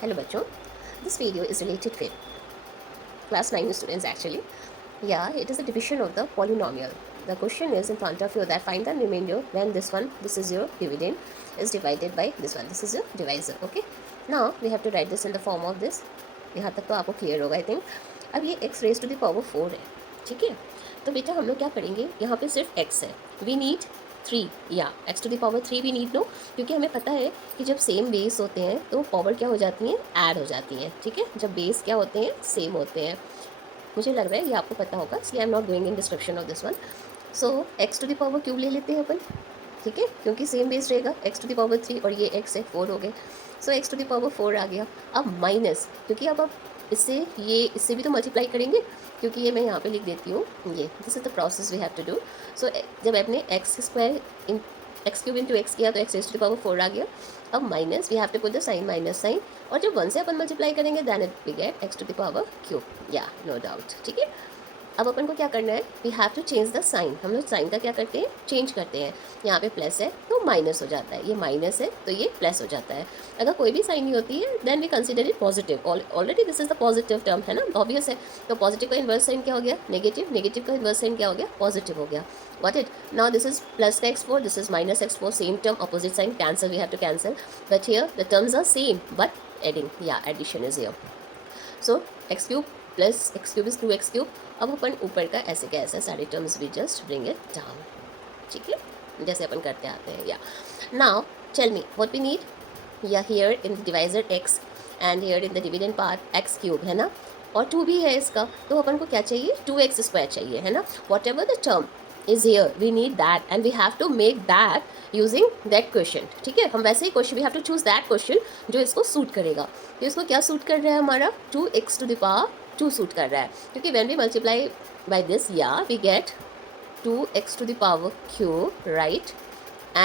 Hello bachcho, this video is related with class 9 students actually. Yeah, it is a division of the polynomial. The question is in front of you that find the remainder when this is your dividend, is divided by this one, this is your divisor. Okay, now we have to write this in the form of this. यहाँ तक तो आपको clear होगा I think. अब ये x raise to the power 4 है, ठीक है. तो बेटा हम लोग क्या करेंगे, यहाँ पे सिर्फ x है. वी नीड 3 या x to the power 3 we need no, क्योंकि हमें पता है कि जब सेम बेस होते हैं तो पावर क्या हो जाती हैं, ऐड हो जाती हैं. ठीक है, जब बेस क्या होते हैं, सेम होते हैं. मुझे लग रहा है ये आपको पता होगा, इसलिए I am not going in description of this one. So X to the power cube ले लेते हैं अपन, ठीक है, क्योंकि सेम बेस रहेगा. एक्स टू द पावर 3 और ये एक्स है 4 हो गए. So X to the power 4 आ गया. अब माइनस, क्योंकि अब आप इससे भी तो मल्टीप्लाई करेंगे, क्योंकि ये मैं यहाँ पे लिख देती हूँ. ये this is the process we have to do. So जब आपने x square in x cube into x किया तो x raise to the power 4 आ गया. अब minus we have to put the sign, minus sign, और जब 1 से अपन मल्टीप्लाई करेंगे then it we get x to the power cube. या नो डाउट, ठीक है. अब अपन को क्या करना है, we have to change the sign. हम लोग साइन का क्या करते हैं, चेंज करते हैं. यहाँ पे प्लस है तो माइनस हो जाता है, ये माइनस है तो ये प्लस हो जाता है. अगर कोई भी साइन नहीं होती है then we consider it positive. Already this is the positive term है ना, ऑब्वियस है. तो पॉजिटिव का इन्वर्स साइन क्या हो गया, नेगेटिव. नेगेटिव का इन्वर्स साइन क्या हो गया, पॉजिटिव हो गया. Got it? Now this is plus x4, this is minus x4, same term, opposite sign, cancel, we have to cancel. But here the terms are same, but adding, yeah, addition is here. So x cube plus x cube is 2x cube. अब अपन ऊपर का ऐसे का ऐसा सारे terms भी just bring it down, ठीक है, जैसे अपन करते आते हैं. या now tell me what we need. या here in the divisor x and here in the dividend part x cube है ना, और 2 भी है इसका, तो अपन को क्या चाहिए, 2x स्क्वायर चाहिए है ना. What ever the term is here we need that and we have to make that using that question. ठीक है, हम वैसे ही question, we have to choose that question जो इसको सूट करेगा. तो इसको क्या सूट कर रहा है हमारा, 2x to the power 2 suit कर रहा है, क्योंकि when we multiply by this yeah we get 2x to the power cube, right,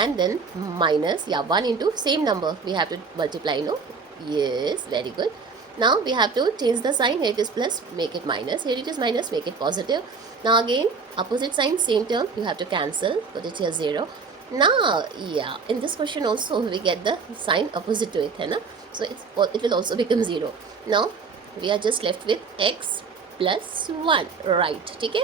and then minus yeah 1 into same number we have to multiply, no. Yes, very good. Now we have to change the sign. Here it is plus, make it minus. Here it is minus, make it positive. Now again opposite sign, same term, you have to cancel, put it here 0. Now yeah, in this question also we get the sign opposite to it है ना, so it will also become 0. Now we are just left with x plus 1, right. ठीक है,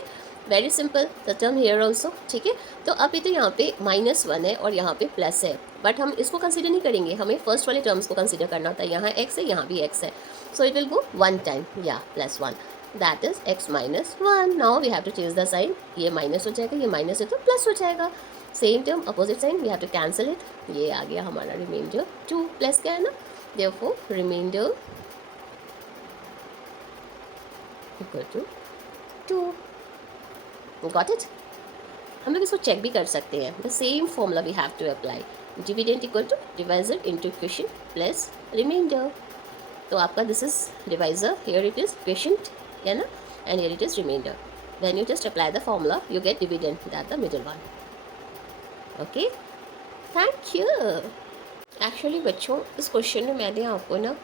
very simple. The term here also, ठीक है. तो अब ये तो यहाँ पे -1 है और यहाँ पे प्लस है, बट हम इसको कंसिडर नहीं करेंगे, हमें फर्स्ट वाले टर्म्स को कंसिडर करना होता है. यहाँ x है, यहाँ भी x है, so it will go 1 time, या +1, that is x - 1. Now we have to change the sign. ये माइनस हो जाएगा, ये माइनस है तो प्लस हो जाएगा. Same term opposite sign, we have to cancel it. ये आ गया हमारा रिमाइंडर 2 प्लस क्या है ना, therefore remainder equal to 2. Got it. हम लोग इसको चेक भी कर सकते हैं. The same formula we have to apply. Dividend equal to divisor into question plus remainder. तो आपका this is divisor, here it is question है ना, and here it is remainder. When you just apply the formula you get dividend, that the middle one. Okay, thank you. Actually बच्चों इस question में मैंने आपको ना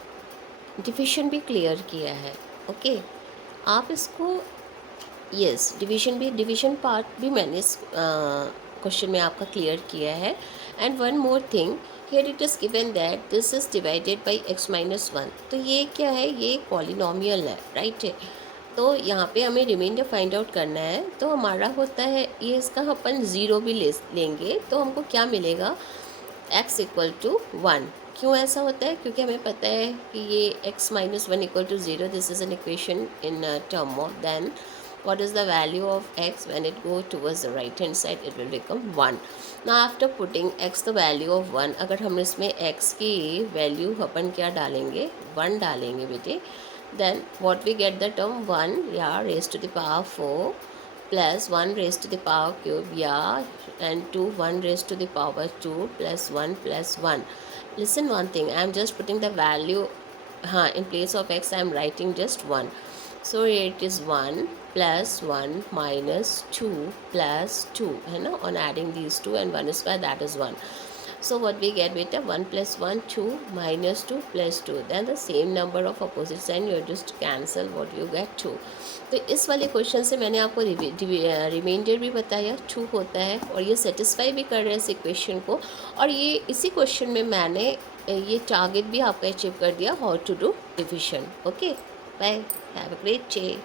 डिविजन भी clear किया है. ओके, आप इसको यस डिवीजन पार्ट भी मैंने इस क्वेश्चन में आपका क्लियर किया है. And one more thing, here it is given that this is divided by x - 1. तो ये क्या है, ये एक पॉलिनोमियल है, राइट है. तो यहाँ पे हमें रिमाइंडर फाइंड आउट करना है. तो हमारा होता है ये, इसका अपन 0 भी लेंगे तो हमको क्या मिलेगा, x = 1. क्यों ऐसा होता है, क्योंकि हमें पता है कि ये x - 1 = 0. This is an equation in term of then what is the value of x when it go towards the right hand side, it will become 1. now after putting x the value of 1, अगर हम इसमें x की value अपन क्या डालेंगे, 1 डालेंगे बेटे, then what we get the term 1 yeah raised to the power 4 plus 1 raised to the power cube yeah, and 2 1 raised to the power 2 plus 1 plus 1. listen one thing, I am just putting the value in place of x I am writing just 1. so it is 1 plus 1 minus 2 plus 2 है ना, on adding these two and 1 square, that is 1. So what we get beta, 1 plus 1 2 minus 2 plus 2, then the same number of opposite sign you just cancel, what you get 2. तो इस वाले question से मैंने आपको reminder भी बताया 2 होता है, और ये सेटिस्फाई भी कर रहे हैं इस इक्वेशन को, और ये इसी क्वेश्चन में मैंने ये टारगेट भी आपका अचीव कर दिया, how to do division. Okay, bye, have a great day.